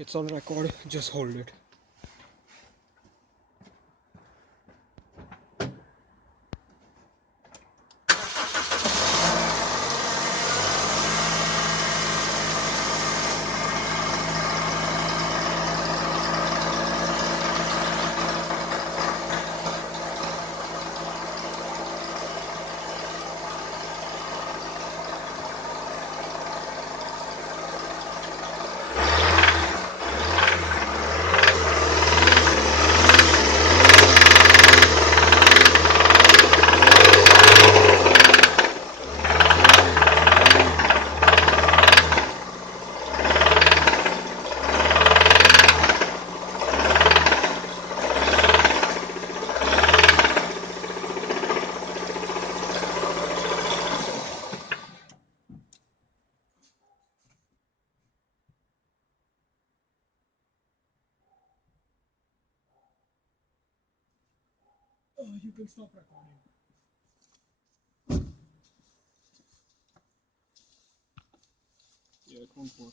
It's on record, just hold it. You can stop recording. Yeah, it won't work.